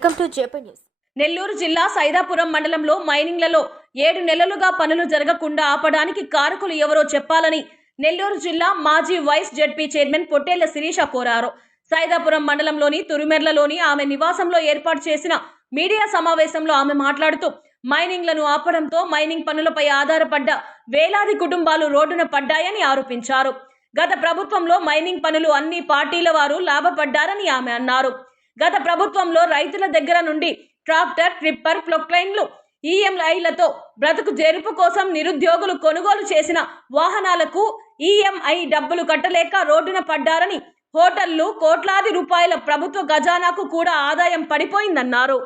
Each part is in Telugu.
Welcome to JP news Nellore జిల్లా సైదాపురం మండలంలో మైనింగ్లలో ఏడు నెలలుగా పనులు జరగకుండా ఆపడానికి కారకులు ఎవరో చెప్పాలని నెల్లూరు జిల్లా మాజీ vice ZP chairman Pottella Sirisha కోరారు. సైదాపురం మండలంలోని తురుమెర్లలోని ఆమె నివాసంలో ఏర్పాటు చేసిన మీడియా సమావేశంలో ఆమె మాట్లాడుతూ మైనింగ్లను ఆపడంతో మైనింగ్ పనులపై ఆధారపడ్డ వేలాది కుటుంబాలు రోడ్డున పడ్డాయని ఆరోపించారు. గత ప్రభుత్వంలో మైనింగ్ పనులు అన్ని పార్టీల వారు లాభపడ్డారని ఆమె అన్నారు. గత ప్రభుత్వంలో రైతుల దగ్గర నుండి ట్రాక్టర్ ట్రిప్పర్ ప్లొక్లైన్లు ఈఎంఐలతో బ్రతుకు జరుపు కోసం నిరుద్యోగులు కొనుగోలు చేసిన వాహనాలకు ఈఎంఐ డబ్బులు కట్టలేక రోడ్డున పడ్డారని హోటళ్ళు కోట్లాది రూపాయల ప్రభుత్వ ఖజానాకు కూడా ఆదాయం పడిపోయిందన్నారు.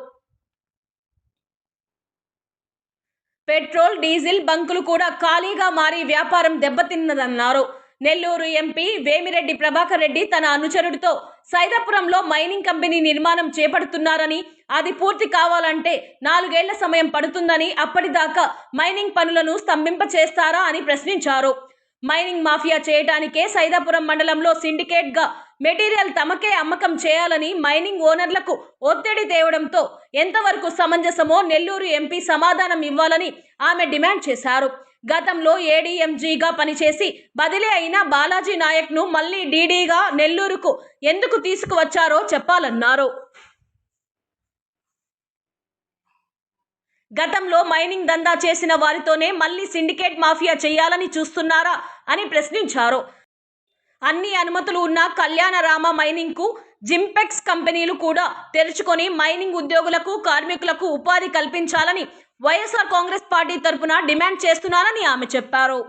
పెట్రోల్ డీజిల్ బంకులు కూడా ఖాళీగా మారి వ్యాపారం దెబ్బతిన్నదన్నారు. నెల్లూరు ఎంపీ వేమిరెడ్డి ప్రభాకర్ రెడ్డి తన అనుచరుడితో సైదాపురంలో మైనింగ్ కంపెనీ నిర్మాణం చేపడుతున్నారని అది పూర్తి కావాలంటే నాలుగేళ్ళ సమయం పడుతుందని అప్పటిదాకా మైనింగ్ పనులను స్తంభింపచేస్తారా అని ప్రశ్నించారు. మైనింగ్ మాఫియా చేయడానికే సైదాపురం మండలంలో సిండికేట్గా మెటీరియల్ తమకే అమ్మకం చేయాలని మైనింగ్ ఓనర్లకు ఒత్తిడి తేవడంతో ఎంతవరకు సమంజసమో నెల్లూరు ఎంపీ సమాధానం ఇవ్వాలని ఆమె డిమాండ్ చేశారు. గతంలో ఏడీఎంజీగా పనిచేసి బదిలీ అయిన బాలాజీ నాయక్ను మళ్ళీ డీడీగా నెల్లూరుకు ఎందుకు తీసుకువచ్చారో చెప్పాలన్నారు. గతంలో మైనింగ్ దందా చేసిన వారితోనే మళ్ళీ సిండికేట్ మాఫియా చేయాలని చూస్తున్నారా అని ప్రశ్నించారు. అన్ని అనుమతులు ఉన్న కళ్యాణరామ మైనింగ్కు జింపెక్స్ కంపెనీలు కూడా తెరుచుకొని మైనింగ్ ఉద్యోగులకు కార్మికులకు ఉపాధి కల్పించాలని వైఎస్ఆర్ కాంగ్రెస్ పార్టీ తరపున డిమాండ్ చేస్తున్నారని ఆమె చెప్పారు.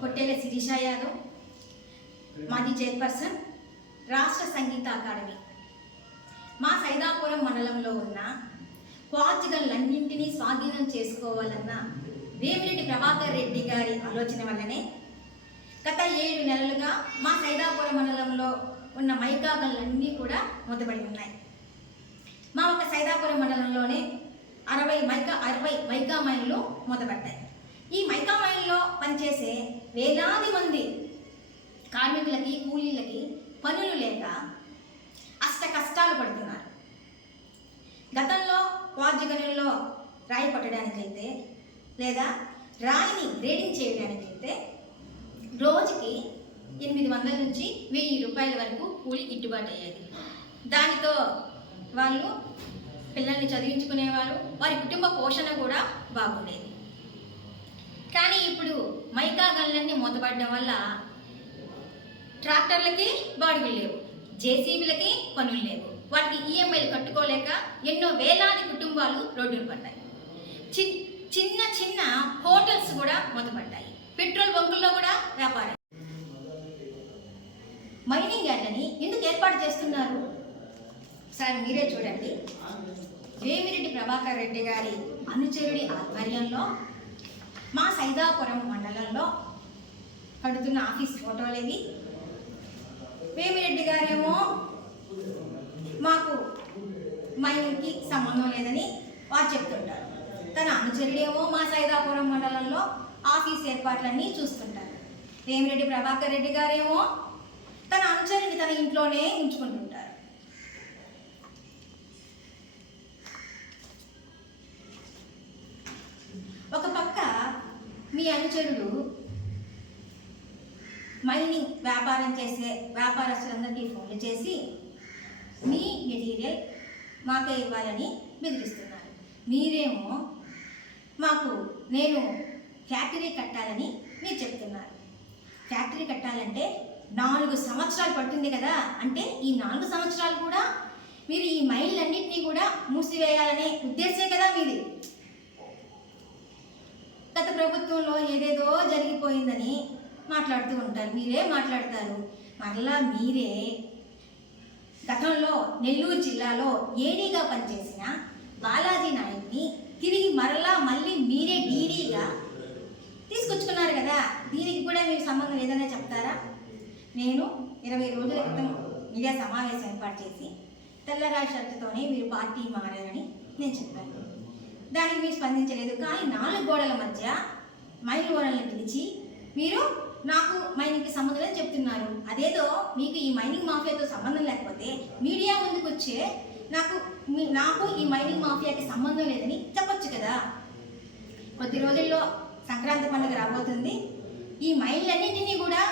పొట్టేల శిరీష యాదవ్ మాజీ చైర్పర్సన్ రాష్ట్ర సంగీత అకాడమీ. మా సైదాపురం మండలంలో ఉన్న క్వార్జిగన్లన్నింటినీ స్వాధీనం చేసుకోవాలన్న వేమిరెడ్డి ప్రభాకర్ రెడ్డి గారి ఆలోచన వల్లనే గత ఏడు నెలలుగా మా సైదాపురం మండలంలో ఉన్న మైకాగన్లన్నీ కూడా మూతబడి ఉన్నాయి. మా ఒక సైదాపురం మండలంలోనే అరవై మైకా అరవై మైకా మైళ్ళు మూతపడ్డాయి. ఈ మైకా మైల్లో పనిచేసే వేలాది మంది కార్మికులకి కూలీలకి పనులు లేక అష్ట కష్టాలు పడుతున్నారు. గతంలో వాద్య గనుల్లో రాయి పట్టడానికైతే లేదా రాయిని గ్రేడింగ్ చేయడానికైతే రోజుకి ఎనిమిది వందల నుంచి వెయ్యి రూపాయల వరకు కూలి గిట్టుబాటు అయ్యేది. దానితో వాళ్ళు పిల్లల్ని చదివించుకునేవారు వారి కుటుంబ పోషణ కూడా బాగుండేది. కానీ ఇప్పుడు మైకా గన్లన్నీ మూతపడడం వల్ల ట్రాక్టర్లకి బాడుగులు లేవు జేసీబీలకి పనులు లేవు. వాటికి ఈఎంఐలు కట్టుకోలేక ఎన్నో వేలాది కుటుంబాలు రోడ్డున పడ్డాయి. చి చిన్న చిన్న హోటల్స్ కూడా మూతపడ్డాయి. పెట్రోల్ బంకుల్లో కూడా వ్యాపారం. మైనింగ్ యార్డ్లని ఎందుకు ఏర్పాటు చేస్తున్నారు? సార్ మీరే చూడండి. వేమిరెడ్డి ప్రభాకర్ రెడ్డి గారి అనుచరుడి ఆధ్వర్యంలో మా సైదాపురం మండలంలో కడుతున్న ఆఫీస్ ఫోటోలు ఇవి. వేమిరెడ్డి గారేమో మాకు మైన్కి సంబంధం లేదని వారు చెప్తుంటారు. తన అనుచరుడేమో మా సైదాపురం మండలంలో ఆఫీస్ ఏర్పాట్లన్నీ చూస్తుంటారు. వేమిరెడ్డి ప్రభాకర్ రెడ్డి గారేమో తన అనుచరుని తన ఇంట్లోనే ఉంచుకుంటుంటారు. మీ అనుచరుడు మైనింగ్ వ్యాపారం చేసే వ్యాపారస్తులందరికీ ఫోన్లు చేసి మీ మెటీరియల్ మాకే ఇవ్వాలని బెదిరిస్తున్నారు. మీరేమో మాకు నేను ఫ్యాక్టరీ కట్టాలని మీరు చెప్తున్నారు. ఫ్యాక్టరీ కట్టాలంటే నాలుగు సంవత్సరాలు పడుతుంది కదా అంటే ఈ నాలుగు సంవత్సరాలు కూడా మీరు ఈ మైళ్ళన్నింటినీ కూడా మూసివేయాలనే ఉద్దేశమే కదా మీది. ప్రభుత్వంలో ఏదేదో జరిగిపోయిందని మాట్లాడుతూ ఉంటారు. మీరే మాట్లాడతారు. మరలా మీరే గతంలో నెల్లూరు జిల్లాలో ఏడీగా పనిచేసిన బాలాజీ నాయక్ని తిరిగి మరలా మళ్ళీ మీరే డీడీగా తీసుకొచ్చుకున్నారు కదా. దీనికి కూడా మీరు సంబంధం ఏదైనా చెప్తారా? నేను ఇరవై రోజుల క్రితం మీడియా సమావేశం ఏర్పాటు చేసి తెల్లరాయి షర్టుతోనే మీరు పార్టీ మారారని నేను చెప్పాను. దానికి మీరు స్పందించలేదు. కానీ నాలుగు గోడల మధ్య మైల్ ఓనర్లను పిలిచి మీరు నాకు మైనింగ్కి సంబంధం లేదని చెప్తున్నారు. అదేదో మీకు ఈ మైనింగ్ మాఫియాతో సంబంధం లేకపోతే మీడియా ముందుకు వచ్చే నాకు మీ నాకు ఈ మైనింగ్ మాఫియాకి సంబంధం లేదని చెప్పొచ్చు కదా. కొద్ది రోజుల్లో సంక్రాంతి పండుగ రాబోతుంది. ఈ మైన్లన్నింటినీ కూడా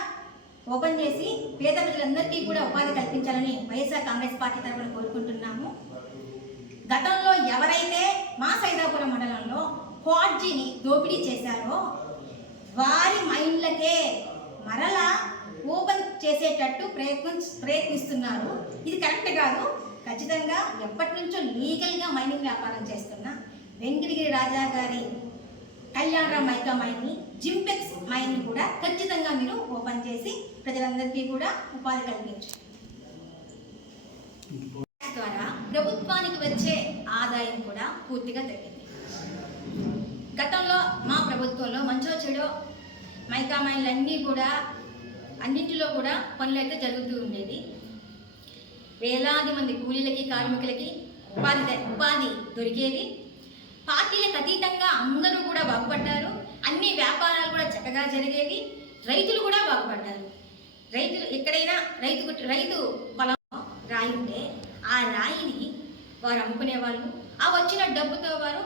ఓపెన్ చేసి పేద ప్రజలందరికీ కూడా ఉపాధి కల్పించాలని వైఎస్ఆర్ కాంగ్రెస్ పార్టీ తరఫున కోరుకుంటున్నాము. గతంలో మా సైదాపురం మండలంలో క్వాడ్జీని దోపిడీ చేశారో వారి మైండ్లకే మరలా ఓపెన్ చేసేటట్టు ప్రయత్నం ప్రయత్నిస్తున్నారు. ఇది కరెక్ట్ కాదు. ఖచ్చితంగా ఎప్పటి నుంచో లీగల్గా మైనింగ్ వ్యాపారం చేస్తున్న వెంకటగిరి రాజా గారి కళ్యాణరామ్ మైకా మైన్ని జింపెక్స్ మైన్ని కూడా ఖచ్చితంగా మీరు ఓపెన్ చేసి ప్రజలందరికీ కూడా ఉపాధి కల్పించు. ద్వారా ప్రభుత్వానికి వచ్చే ఆదాయం కూడా పూర్తిగా తగ్గింది. గతంలో మా ప్రభుత్వంలో మంచో చెడో మైకా కూడా అన్నింటిలో కూడా పనులు అయితే జరుగుతూ ఉండేది వేలాది మంది కూలీలకి కార్మికులకి ఉపాధి ఉపాధి దొరికేది పార్టీలకు అతీతంగా అందరూ కూడా బాగుపడ్డారు. అన్ని వ్యాపారాలు కూడా చక్కగా జరిగేవి. రైతులు కూడా బాగుపడ్డారు. రైతులు ఎక్కడైనా రైతు రైతు పొలం రాయి ఉంటే ఆ రాయిని వారు అమ్ముకునేవాళ్ళు. ఆ వచ్చిన డబ్బుతో వారు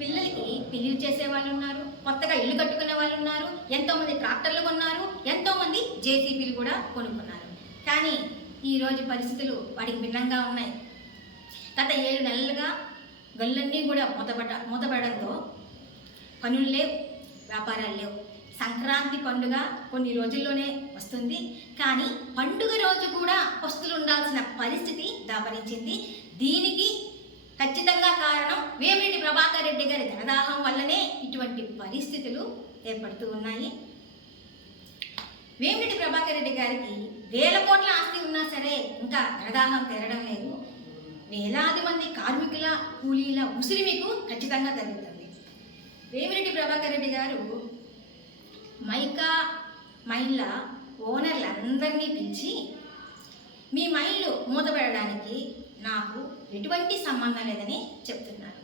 పిల్లలకి పెళ్ళి చేసే వాళ్ళు ఉన్నారు కొత్తగా ఇల్లు కట్టుకునే వాళ్ళు ఉన్నారు ఎంతోమంది ట్రాక్టర్లు కొన్నారు. ఎంతోమంది జేసీబీలు కూడా కొనుక్కున్నారు. కానీ ఈరోజు పరిస్థితులు వాటికి భిన్నంగా ఉన్నాయి. గత ఏడు నెలలుగా గల్లన్నీ కూడా మూతపడ మూతపడడంతో పనులు లేవు వ్యాపారాలు లేవు. సంక్రాంతి పండుగ కొన్ని రోజుల్లోనే వస్తుంది. కానీ పండుగ రోజు కూడా వస్తువులు ఉండాల్సిన పరిస్థితి దాపరించింది. దీనికి ఖచ్చితంగా కారణం వేమిరెడ్డి ప్రభాకర్ రెడ్డి గారి ధనదాహం వల్లనే ఇటువంటి పరిస్థితులు ఏర్పడుతూ ఉన్నాయి. వేమిరెడ్డి ప్రభాకర్ రెడ్డి గారికి వేల కోట్ల ఆస్తి ఉన్నా సరే ఇంకా ధనదాహం తీరడం లేదు. వేలాది మంది కార్మికుల కూలీల ఉసిరి మీకు ఖచ్చితంగా తగ్గుతుంది వేమిరెడ్డి ప్రభాకర్ రెడ్డి గారు మైకా మైన్ల ఓనర్లందరినీ పిలిచి మీ మైళ్ళు మూతపెడడానికి నాకు ఎటువంటి సంబంధం లేదని చెప్తున్నారు.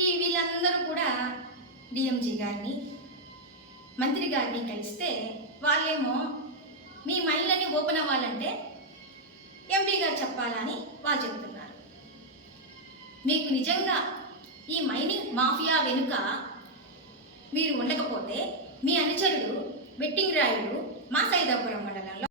ఈ వీళ్ళందరూ కూడా డిఎంజీ గారిని మంత్రి గారిని కలిస్తే వాళ్ళేమో మీ మైళ్ళని ఓపెన్ అవ్వాలంటే ఎంపీ గారు చెప్పాలని వాళ్ళు చెప్తున్నారు. మీకు నిజంగా ఈ మైనింగ్ మాఫియా వెనుక మీరు ఉండకపోతే మీ అనుచరుడు బెట్టింగ్ రాయుడు మా సైదాపురం